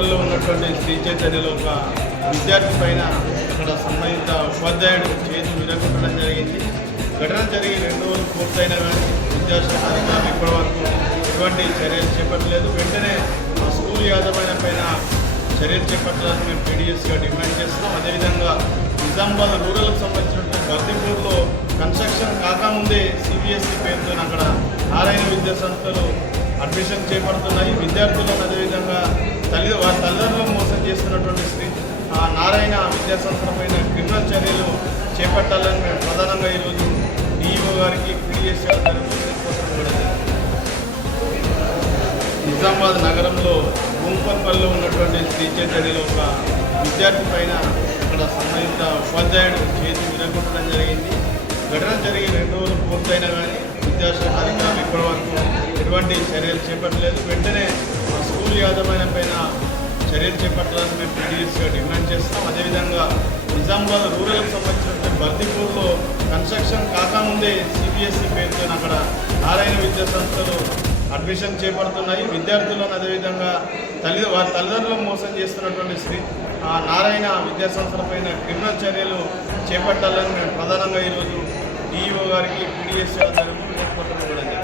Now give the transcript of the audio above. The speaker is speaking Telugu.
గుంపన్పల్లిలో ఉన్నటువంటి శ్రీ చైతన్యలో ఒక విద్యార్థి పైన అక్కడ సంబంధిత ఉపాధ్యాయుడు చేతి విరగొట్టడం జరిగింది. ఘటన జరిగి 2 రోజులు పూర్తయినా కానీ విద్యాశాఖ అధికారులు ఇప్పటివరకు ఎటువంటి చర్యలు చేపట్టలేదు. వెంటనే స్కూల్ యాజమాన్యం పైన చర్యలు చేపట్టాలని మేము పీడిఎస్గా డిమాండ్ చేస్తున్నాం. అదేవిధంగా నిజామాబాద్ రూరల్కి సంబంధించినటువంటి బర్దిపూర్లో కన్స్ట్రక్షన్ కాకముందే సిబిఎస్ఈ పేరుతో అక్కడ నారాయణ విద్యా సంస్థలు అడ్మిషన్ చేపడుతున్నాయి. విద్యార్థులను అదేవిధంగా వారి తల్లిదండ్రులను మోసం చేస్తున్నటువంటి నారాయణ విద్యా సంస్థల పైన క్రిమినల్ చర్యలు చేపట్టాలని మేము ప్రధానంగా ఈరోజు డిఈఓ గారికి పీడిఎస్ నిజామాబాద్ నగరంలో గుంపన్పల్లిలో ఉన్నటువంటి శ్రీ చైతన్యలో ఒక విద్యార్థి పైన అక్కడ సంబంధిత ఉపాధ్యాయుడు చేతి విరగొట్టడం జరిగింది. ఘటన జరిగి 2 రోజులు పూర్తయినా కానీ విద్యాశాఖ అధికారులు ఇప్పటివరకు ఎటువంటి చర్యలు చేపట్టలేదు. వెంటనే స్కూల్ యాజమాన్యం పైన చర్యలు చేపట్టాలని మేము పీడిఎస్గా డిమాండ్ చేస్తున్నాం. అదేవిధంగా నిజామాబాద్ రూరల్కి సంబంధించినటువంటి బర్దిపూర్లో కన్స్ట్రక్షన్ కాకముందే సిబిఎస్ఈ పేరుతో అక్కడ నారాయణ విద్యా సంస్థలు అడ్మిషన్ చేపడుతున్నాయి. విద్యార్థులను అదేవిధంగా వారి తల్లిదండ్రులను మోసం చేస్తున్నటువంటి నారాయణ విద్యా సంస్థల పైన క్రిమినల్ చర్యలు చేపట్టాలని మేము ప్రధానంగా ఈరోజు డిఈఓ గారికి పీడిఎస్ కూడా